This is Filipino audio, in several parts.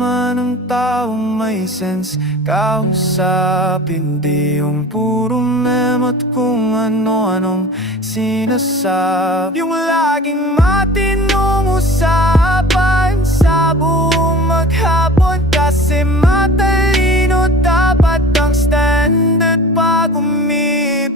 naman ang taong may sense kausapin, di yung puro meme at kung ano-anong sinasabi. Yung laging matinong usapan sa buong maghapon, kasi matalino dapat ang standard pag umibig.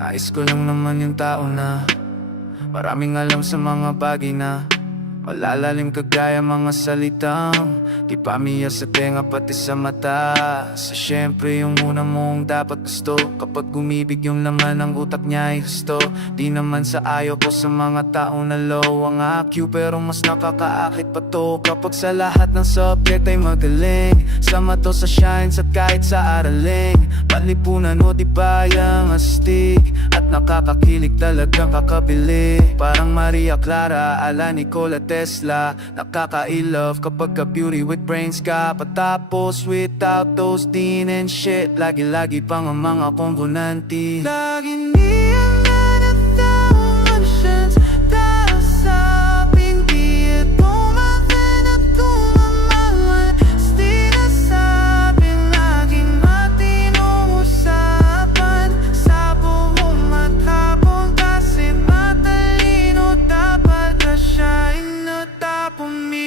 Nais ko lang naman yung tao na maraming alam sa mga bagay na malalalim kagaya mga salitang di pamiya sa tenga pati sa mata. Sa syempre yung una mong dapat gusto, kapag gumibig yung laman ng utak niya ay gusto. Di naman sa ayaw ko sa mga tao na low ang IQ, pero mas nakakaakit pa to kapag sa lahat ng subject ay magaling. Sama to sa shines at kahit sa araling palipunan o di bayang astig, at nakakakilig talagang kakabili. Parang Maria Clara, ala Nikola Tesla, nakaka-i-love kapag ka-beauty with brains ka. Patapos without those din and shit, lagi-lagi pang ang mga komponente. Lagi niyang nanatang options dahil sa pinti at tumakin at tumaman. Sinasabing laging matinong usapan sa buong maghapon, kasi matalino dapat na siya inatap umibig.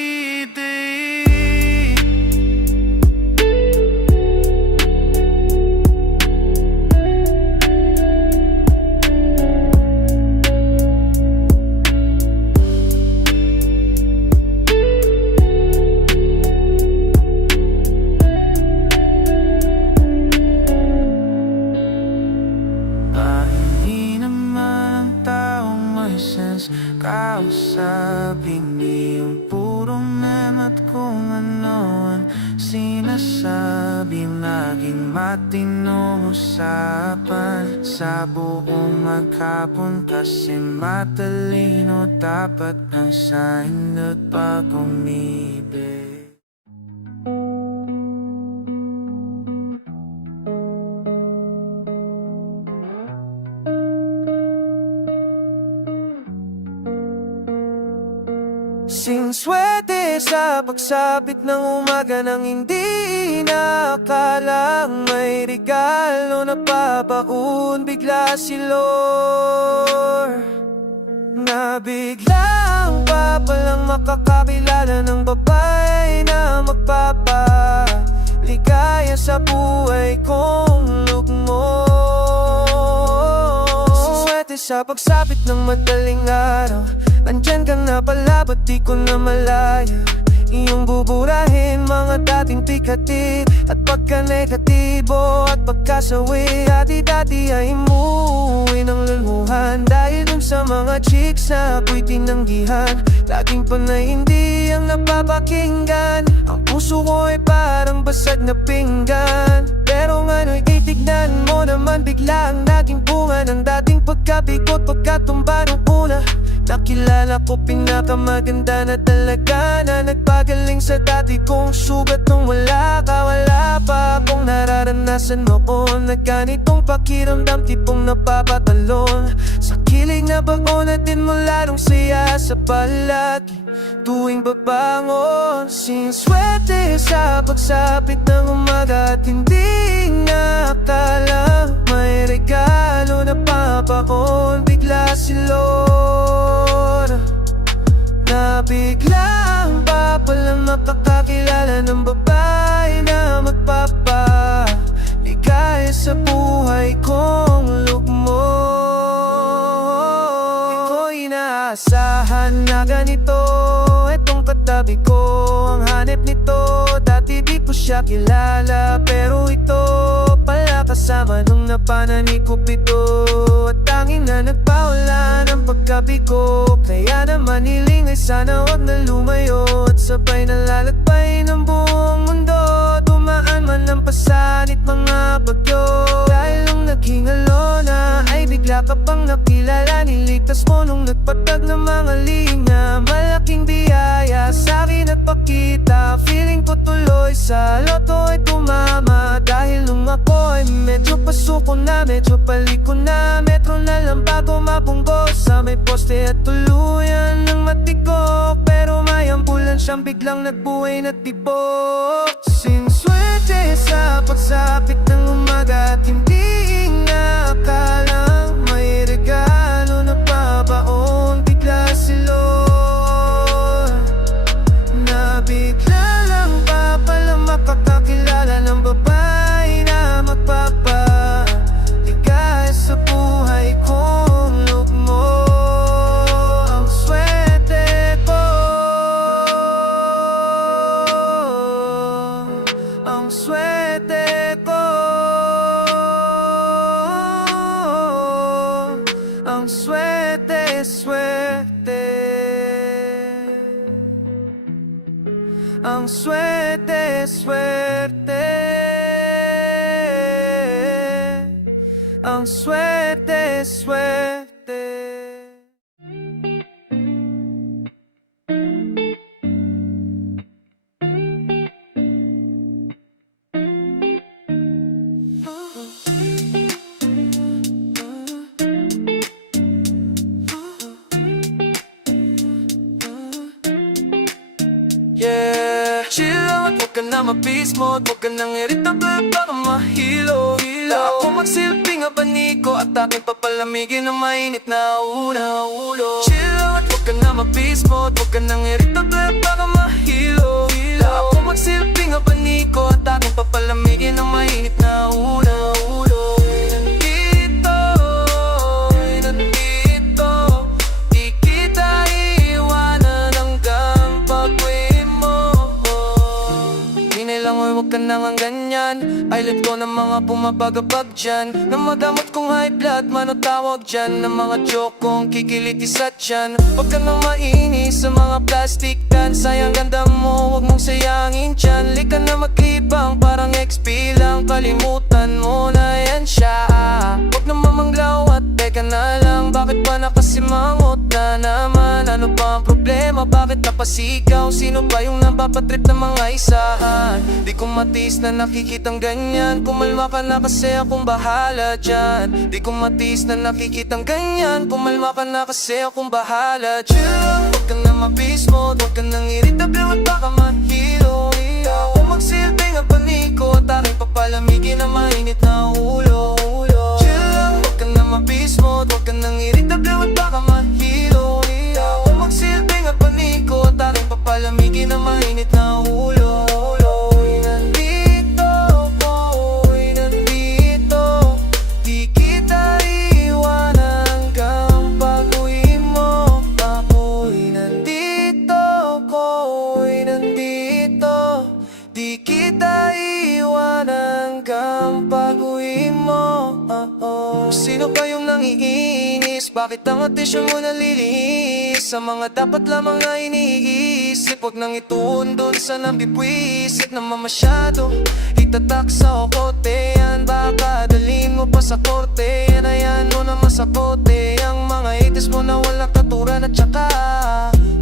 Hindi naman ang taong may sense kausapin, di yung puro meme at kung ano ang sinasabi. Laging matinong usapan sa buong maghapon, kasi matalino dapat ang sign at pag umibig. Singswerte sa pagsapit ng umaga nang hindi inakalang may regalo na papaun. Bigla si Lord na biglang papalang makakakilala ng babae na magpapaligaya sa buhay kong lugmo. Singswerte sa pagsapit ng madaling araw, nandyan ka na pala, ba't di ko na malaya? Iyong buburahin mga dating pikatid at pagka-negatibo at pagkasawi. Dati-dati ay umuwi ng luluhan dahil dun sa mga chicks na ako'y tinanggihan. Laging panay hindi ang napapakinggan, ang puso ko ay parang basag na pinggan. Pero nga'no'y titignan mo naman, bigla ang naging bunga ng dating pagkabikot, pagkatumba ng una. Nakilala ko pinakamaganda na talaga, na nagpagaling sa dati kong sugat nung wala ka. Wala pa akong nararanasan noon na ganitong pakiramdam, tipong napapatalon sa kilig na bago natin mula nung saya sa palagi tuwing babangon. Singswerte sa pagsapit ng umaga at hindi nakala may regalo na papakon. Bigla si Lord na biglang papalang makakakilala ng babae na magpapaligaya sa buhay kong lugmo. Di ko inaasahan na ganito, etong katabi ko ang hanep nito. Dati di ko siya kilala, pero ito pala kasama nung napananikop ito. At tanging na nagpawala ng pagkabi ko, kaya naman hiling ay sana huwag na lumayo at sabay nalalakbay ng buong mundo. Dumaan man ng pasanit mga bagyo, dahil nung naghingalo na ay bigla yakap ang nakilala, niligtas mo nung nagpatag ng mga linya. Malaking biyaya sa'kin at pakita, feeling ko tuloy sa loto ay tumama. Dahil nung ako'y medyo pasuko na, medyo paliko na, metro na lang bago mabunggo sa may poste at tuluyan ng matiko. Pero may ambulan siyang biglang nagbuhay na tipo. Sinswerte sa pagsapit ng umaga at hindi inaakalang may regalo na pabaon. Bigla si Lord na bigla lang pa pala makakakilala ng babae na magpapaligaya sa buhay kong loob mo. Ang swerte ko, ang swerte ko, ang swerte, swerte, ang swerte, swerte, ang swerte, swerte. Yeah, chill lang at huwag ka na mabismod, huwag ka nang irritable baka mahilo. Ako magsilbing abaniko at aking papalamigin ng mainit na ulo. Chill lang at huwag ka na mabismod, huwag ka nang irritable baka mahilo. Ako magsilbing abaniko at aking papalamigin ng mainit na ulo. Nandito, di kita iiwanan hanggang pag-uwi mo. Huwag ka nang ang ganyan, eyelid ko ng mga bumabagabag dyan, ng madamot kong high blood, mano tawag dyan, ng mga joke kong kikiliti sa tiyan. Huwag ka nang mainis sa mga plastic can, sayang ganda mo, huwag mong sayangin dyan. Lika na maglibang, parang XP lang, kalimutan mo na yan siya. Huwag na mamanglaw at teka na lang, bakit ba nakasimangot na naman? Ano ba ang problema, bakit napasigaw? Sino ba yung napapatrip ng mga isahan? Di ko matiis na nakikitang ganyan, kumalma ka na kasi akong bahala dyan. Di ko matiis na nakikitang ganyan, kumalma ka na kasi akong bahala dyan. Huwag ka na mabismo, huwag ka nang irritable at baka mahilo. Ako magsilbing abaniko at aking papalamigin na mainit na ulo. Huwag ka na mabismo, huwag ka nang irritable at baka mahilo. Ako magsilbing abaniko at aking papalamigin na mainit na ulo. Sino ba yung nangiinis? Bakit ang atensyon mo nalilihis sa mga dapat lamang na iniisip? Huwag nang ituon doon sa nambibwisit naman masyado. Itatak sa okote yan, baka dalhin mo pa sa korte. Yan ayan mo naman sa kote ang mga itis mo na walang katuran. At saka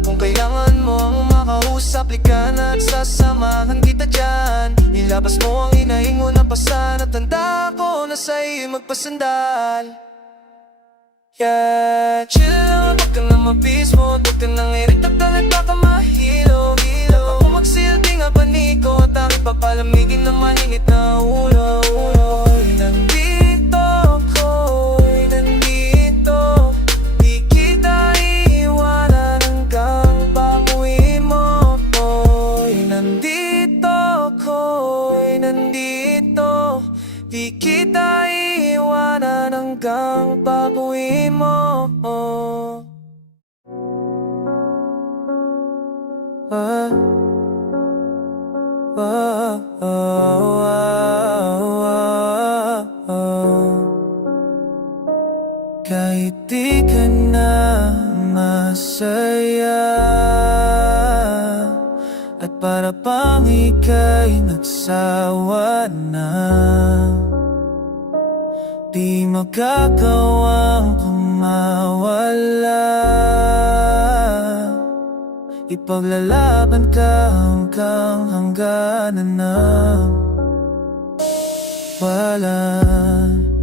kung kailangan mo ang makausap, lika na at sasamahan kita dyan. Ilabas mo ang hinaing mo na pasan at tanda ko na sa'yo'y magpasandal. Yeah, chill lang, huwag ka na mabismo, huwag ka nang irritable at baka mahilo. Ako magsilbing abaniko at aking papalamigin ng mainit na ulo. Nandito ako, nandito, di kita iiwanan hanggang pag-uwi mo. Nandito ako, nandito, di kita iiwanan hanggang pag-uwi mo. Kahit di ka na masaya at para bang ika'y nagsawa na, Di magagawang kumawala. Ipaglalaban ka hanggang hangganan na wala.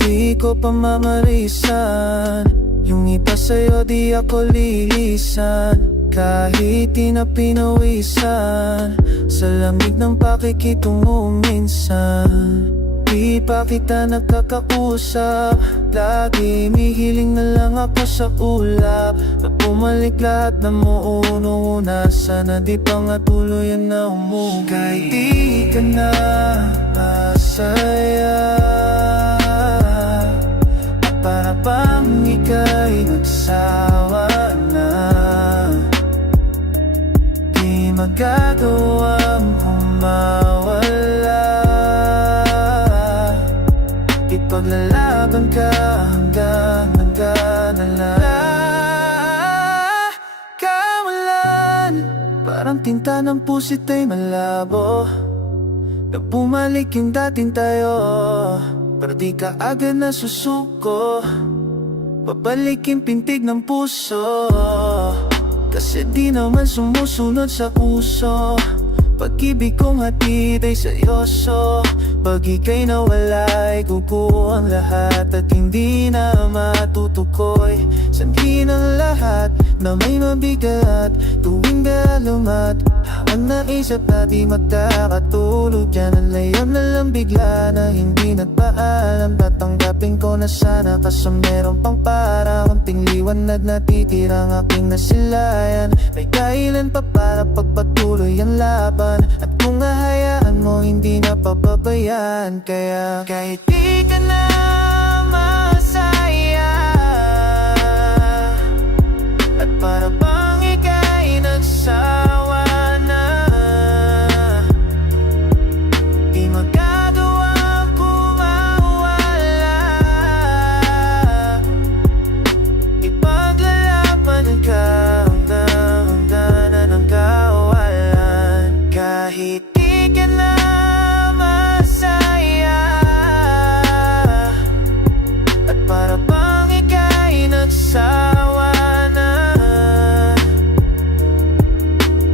Di ko pa mamarisan, yung iba sa'yo di ako lilisan. Kahit di na pinawisan, sa lamig ng pakikitungo minsan. Di pa kita nakakausap, lagi mihiling na lang ako sa ulap. Na bumalik lahat na muuna, sana di pa nga tuluyan na umuwi. Kahit di ka na masaya, at para bang ika'y nagsawa na. Di magagawang humawala. Ipaglalaban ka hanggang na kawalan. Parang tinta ng pusit ay malabo, na bumalik yung dating tayo. Pero di ka agad na susuko, babalik yung pintig ng puso. Kasi di naman sumusunod sa uso. Pag-ibig kong hatid ay seryoso. Pag ika'y nawala'y kukuha ang lahat. At hindi na matutukoy sanhi ng lahat na may mabigat. Tuwing galumat, hawak na isip na di makakatulog. Yan ang layon na lang bigla na hindi nagpaalam. Tatanggapin ko na sana, kaso meron pang para konting liwanag na titirang aking nasilayan. May kailan pa para pagpatuloy ang laban. At kung hahayaan mo, hindi na pababayaan. Kaya kahit di ka na masaya, at para bang ika'y nagsawa na, di magagawa kumawala. Ipaglalaban ka hanggang ng kawalan. Kahit di ka na masaya, at para bang ika'y nagsawa na,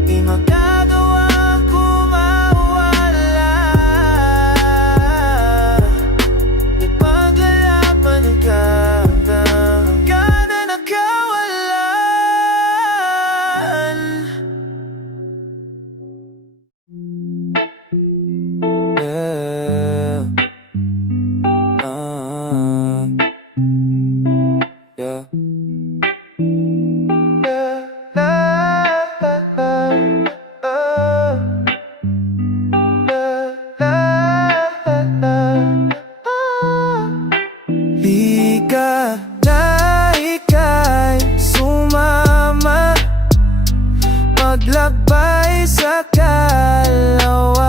di magagawa kumawala. Ipaglalaban ka hanggang na nakawalan. Yeah. Yeah. Di ka na ika'y sumama, maglakbay sa kalawakan.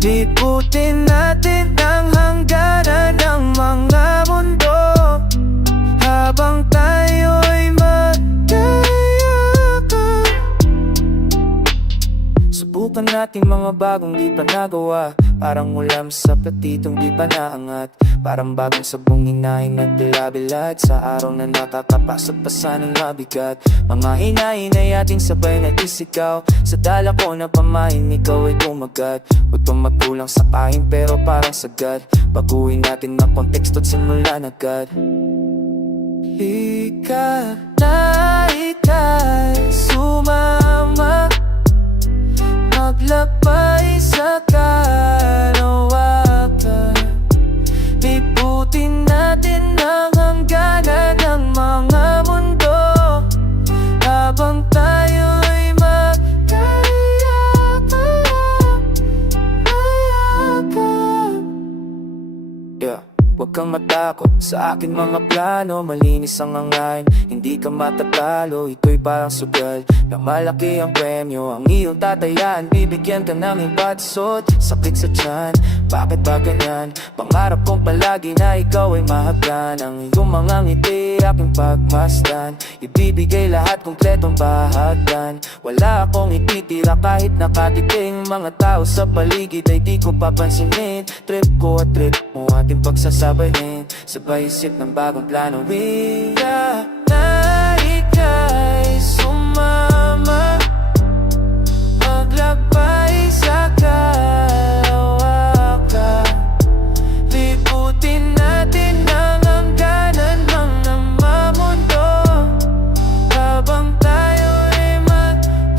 Liputin natin ang hangganan ng mga mundo, habang tayo'y magkayakan. Subukan natin mga bagong di pa nagawa, parang ulam sa platitong di pa naangat. Parang bagong sabong hinahin at bilad sa araw na nakakapasok pa sanang mabigat. Mga hinahinay ating sabay na isigaw, sa dala ko na pamahin ikaw ay kumagat. Huwag pang magkulang sa pahin pero parang sagad, baguhin natin ang konteksto at simulan agad. Ika na ika'y sumama, maglakbay sa kalawakan. Liputin natin ang hangganan ng mga mundo, habang tayo'y magkayakan. Yeah. Huwag kang matakot sa akin mga plano, malinis ang hangain, hindi ka matatalo. Ito'y parang sugal na malaki ang premyo, ang iyong tatayaan. Bibigyan ka ng ibatsot, sakit sa tiyan. Bakit ba ganyan? Pangarap kong palagi na ikaw ay mahagdan. Ang iyong mga ngiti aking pagmasdan, ibibigay lahat kompletong bahagdan. Wala akong ititira kahit nakatiting, mga tao sa paligid ay di ko papansinin. Trip ko at trip mo ating pagsasabayin, sabay isip ng bagong plano. Bigla na ika'y sumama, maglakbay sa kalawakan. Liputin natin ang hangganan ng namamundo, habang tayo ay magkayakan.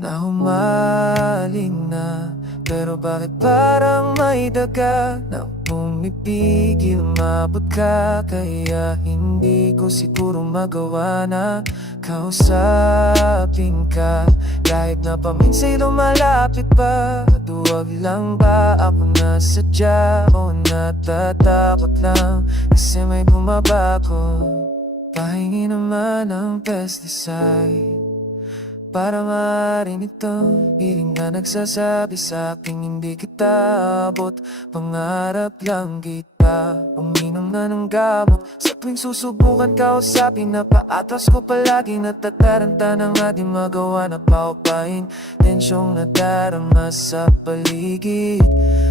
Nahumaling na, pero bakit parang may daga na pumipigil mabot ka? Kaya hindi ko siguro magawa na kausapin ka, kahit na paminsay lumalapit pa. Duwag lang ba ako nasadya o natatakot lang kasi may bumabago? Pahingi naman ng pesticide para marinig itong piling na nagsasabi sa aking hindi kita abot. Pangarap lang kita, uminom na ng gamot. Sa tuwing susubukan kausapin na paatras ko palagi natataranta ng ating magawa na paupain. Tensyong nadarama sa paligid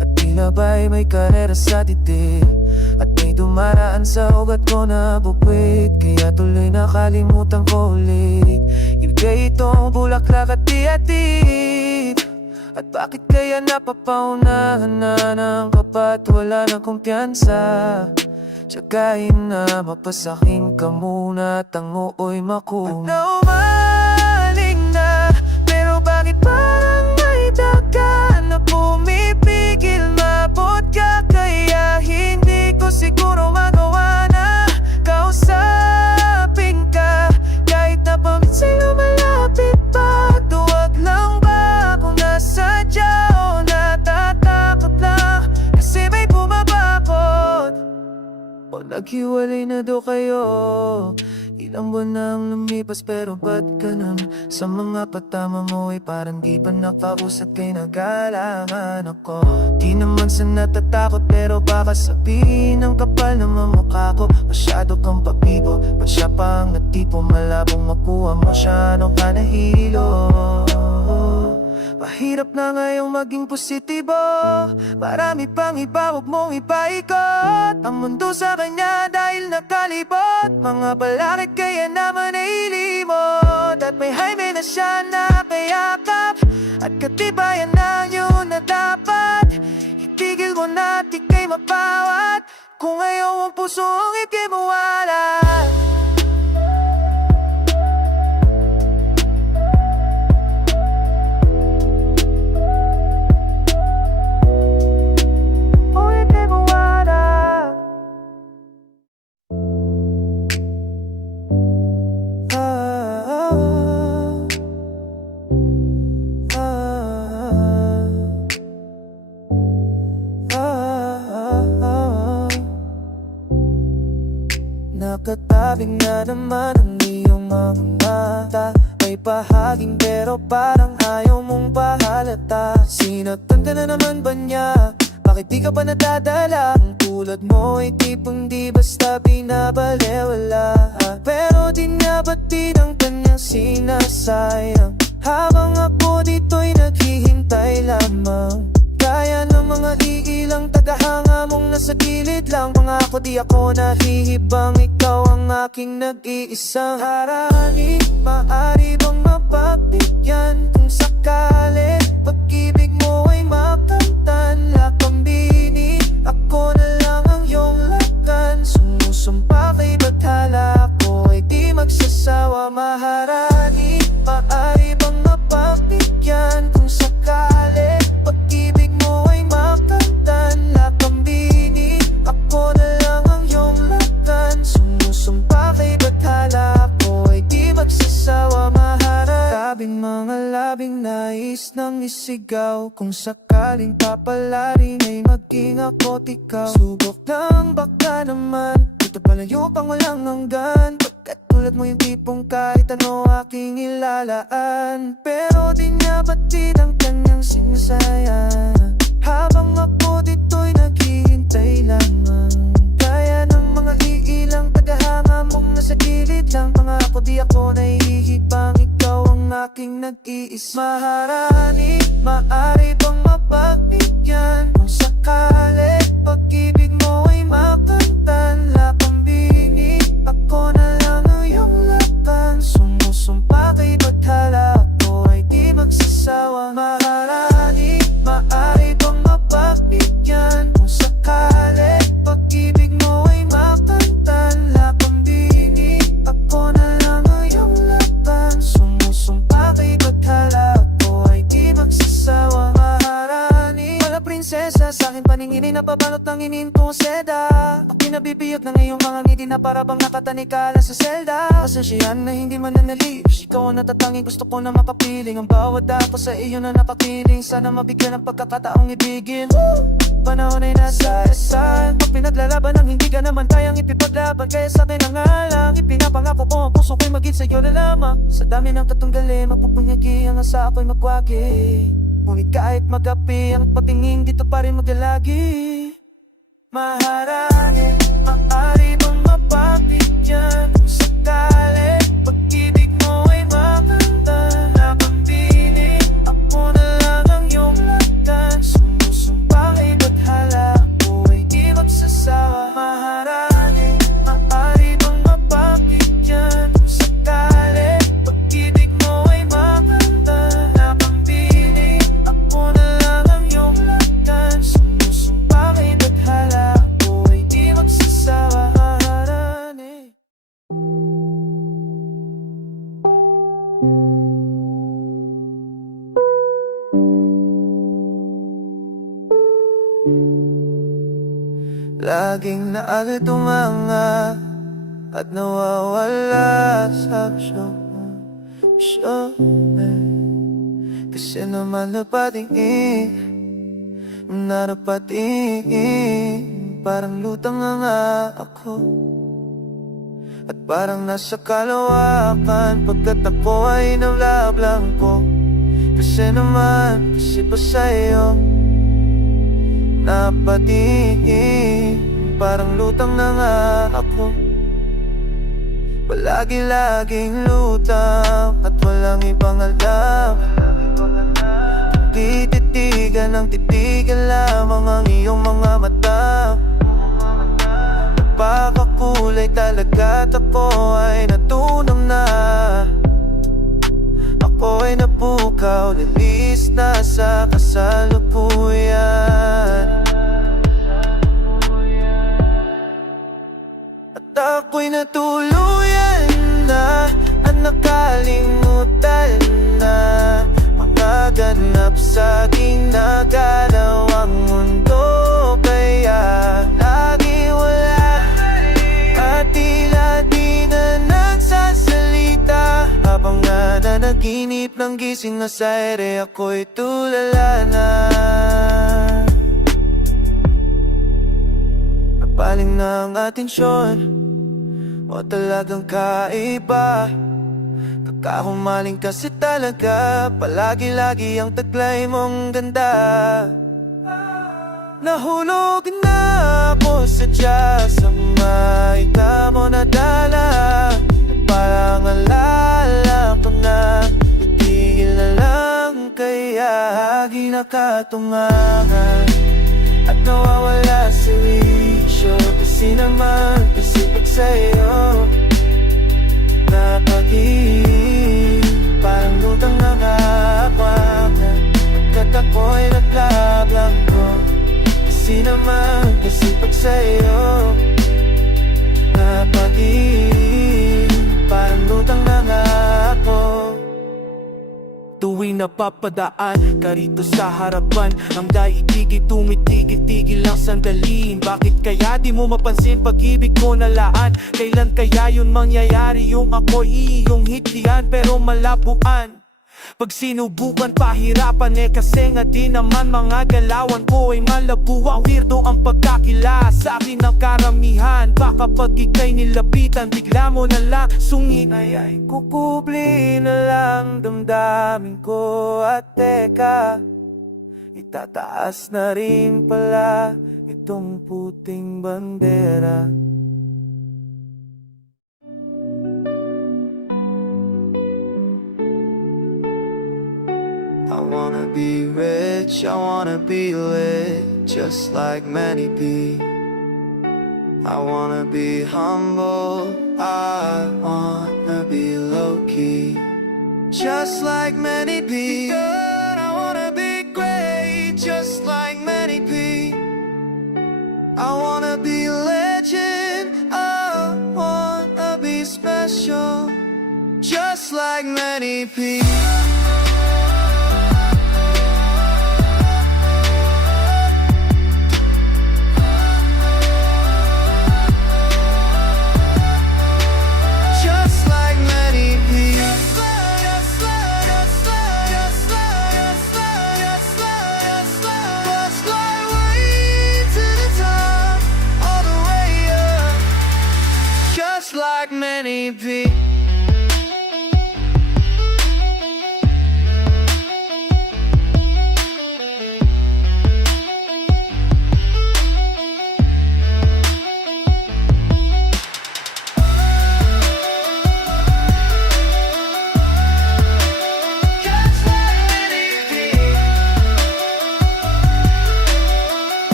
at tila ba'y may karera sa titig, at may dumaraan sa ugat ko na bupwit, kaya tuloy nakalimutan ko ulit ilagay itong bulaklak at iatid. At bakit kaya napapaunahan na ng kapat, wala ng kumpiyansa? Tsagain na mapasakin ka muna at ang oo'y makuna. At naumaling na, pero bakit parang may daga na pumipigil mabot ka? Kaya hindi ko siguro magawa na kausapin ka, kahit na paminsay lumalapit pa. Duwag lang ba ako nasadya o natatakot lang kasi may bumabakot? O naghiwalay na do kayo? Ilang buwan nang lumipas pero ba't ganun? Sa mga patama mo ay parang di pa nakausap kay nag-aalangan ako. Di naman sa natatakot pero baka sabihin ang kapal ng mukha ko. Masyado kang papibo, ba't siya pang natipo? Malabong makuha mo siya nung ka nahilo. Mahirap na ngayong maging positibo, marami pang iba, huwag mong ipaikot ang mundo sa kanya dahil nakalibot. Mga balakid kaya naman ay limot, at may highway na siya nakayakap, at katibayan na yun na dapat itigil mo na di kay mapawat. Kung ayaw ang puso ang ikimuwalat, nakatabing na naman ang iyong mga mata. May bahaging pero parang ayaw mong pahalata. Sinaktan ka na naman ba niya? Bakit di ka pa nadadala? Ang tulad mo ay tipong di basta binabalewala, pero di niya ba't ang kanyang sinasayang, habang ako dito'y naghihintay lamang. Kaya ng mga iilang tagahanga mong nasa gilid lang. Pangako di ako nahihibang, ikaw ang aking nag-iisang harani. Maaari bang mapagbigyan kung sakali pag-ibig mo ay makamtan? Lakambini, ako na lang ang iyong lakan. Sumusumpa kay bathala, ako ay di magsasawa. Maharani, maaari bang mapagbigyan kung sakali pag-ibig mo ay makamtan? Lakambini, ako na lang ang iyong lakan. Sumusumpa kay bathala, ako ay di magsasawa. Maharani, tabing mga labing nais nang isigaw, kung sakaling papalarin ay maging ako't ikaw. Subok lang baka naman, At palayo pang walang hanggan, pagkat tulad mo yung tipong kahit ano aking ilalaan. Pero di niya batid ang kanyang sinisaya, habang ako dito'y naghihintay lamang. Kaya ng mga iilang tagahanga mong nasa gilid lang, pangako di ako nahihibang, ikaw ang aking nag-iis. Maharani, maaari bang mapagbigyan? Kung sakali pag-ibig mo ay makantan, lapambini, ako na lang ang iyong lakan. Sumusumpa kay bathala, ako ay di magsasawa. Maharani, maaari bang mapagbigyan? Kung sakali pag-ibig mo ay makantan, lapambini, ako na lang ang iyong lakan. Sumusumpa kay bathala, ako ay di magsasawa. Maharani, wala prinsesa sa aking paningin, napabalot ng inintong seda. Ang pinabibiyog ng iyong mga ngiti na para bang nakatanikala sa selda. Pasensyahan na hindi mananali, ikaw ang natatanging gusto ko na mapapiling. Ang bawat ako sa iyo na napakiling, sana mabigyan ng pagkakataong ibigin. Panahon ay nasa esan, pag pinaglalaban ang hindi ka naman kayang ipipaglaban. Kaya sa akin na nga lang, ipinapangako ko ang puso ko'y maging sa'yo na lamang. Sa dami ng tatunggali, magpupunyagi ang asa ako'y magwagi. Ngunit kahit magapi ang patingin, dito pa rin maglalagi. Maharani, maaari bang mapagbigyan? Kung sakali pag-ibig mo ay makanta, napambili, ako na lang ang iyong lakan. Sumusumpa kay bathala, ako ay di magsasawa. Maharani, maaari bang mapagbigyan? Kung sakali pag-ibig mo ay makanta, napambili, ako na lang ang iyong lakan. Sumusumpa kay bathala, ako ay di magsasawa. Maharani. Laging naagitumanga at nawawala sa aksyon. Kasi naman napatingin, narapatingin, parang lutang nga ako. At parang nasa kalawakan, pagkat ako ay nalablang ko. Kasi naman, kasi pa sa'yo napatingin, parang lutang na nga ako. Palagi-laging lutang at walang ibang alam. Di titigan ng titigan lamang ang iyong mga mata. Napakakulay talaga at ako ay natunong na. Ako ay napukaw, lilis na sa kasalukuyan. At ako'y natuluyan na at nakalimutan na mga ganap sa ginagalawang mundo. Kaya lagi wala at tila di na nagsasalita, habang nananaginip ng gising na sa ere, ako'y tulala na. Napaling na ang atensyon, o talagang kaiba? Kakahumaling kasi talaga, palagi-lagi ang taglay mong ganda. Nahulog na ako sadya sa may mo nadala. Parang alala ko na, itigil na lang kaya. Lagi nakatungangan at nawawala sa wisyo. Kasi naman, kasi pag sa'yo napag-ibig, parang lutang na nakakwakan. Pagkat ako'y naglablang ko. Kasi naman, kasi pag sa'yo napag-ibig, parang lutang na nga ako. Tuwing napapadaan ka rito sa harapan, ang daigigit tumitigil-tigil lang sandali. Bakit kaya di mo mapansin pag-ibig ko nalaan? Kailan kaya yun mangyayari, yung ako'y iyong hitian pero malabuan? Pag sinubukan pahirapan kasi nga di naman mga galawan ko ay malabuang weirdo ang pagkakila sa akin ng karamihan. Baka pag ika'y nilapitan bigla mo na lang sungin ay kukubli na lang damdamin ko. At teka, itataas na rin pala itong puting bandera. I wanna be rich, I wanna be lit, just like Manny B. I wanna be humble, I wanna be low-key, just like Manny B. Good, I wanna be great, just like Manny B. I wanna be legend, I wanna be special, just like Manny B. Like Manny B.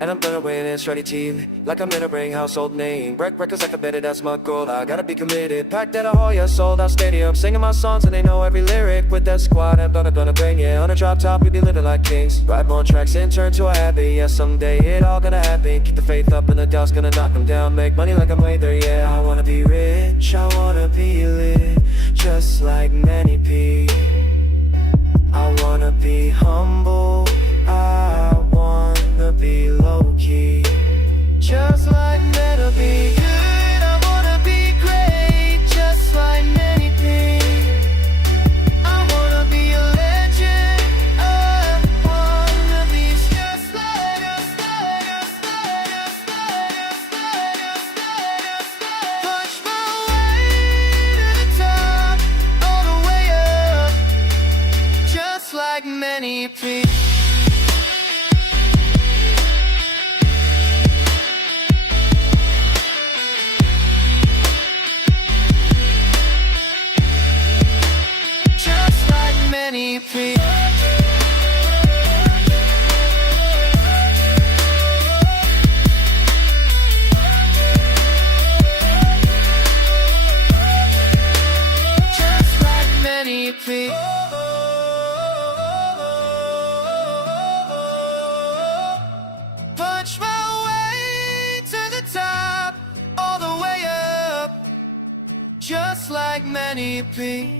And I'm gonna win and straight team, like I'm gonna bring household name. Break records like a better, that's my goal. I gotta be committed. Packed at a Hoya, sold out stadium, singing my songs and they know every lyric. With that squad, I'm gonna bang it. On a drop top, we be living like kings. Ride more tracks and turn to a habit. Yeah, someday it all gonna happen. Keep the faith up and the doubt's gonna knock them down. Make money like I'm way there, yeah. I wanna be rich, I wanna be lit, just like Manny P. I wanna be humble, I wanna be low-key, just like Manny B. Good, I wanna be great, just like Manny P. I wanna be a legend, I wanna be just like push my way to the top, all the way up, just like Manny P. Manny P. Just like Manny P. Punch my way to the top, all the way up, just like Manny P.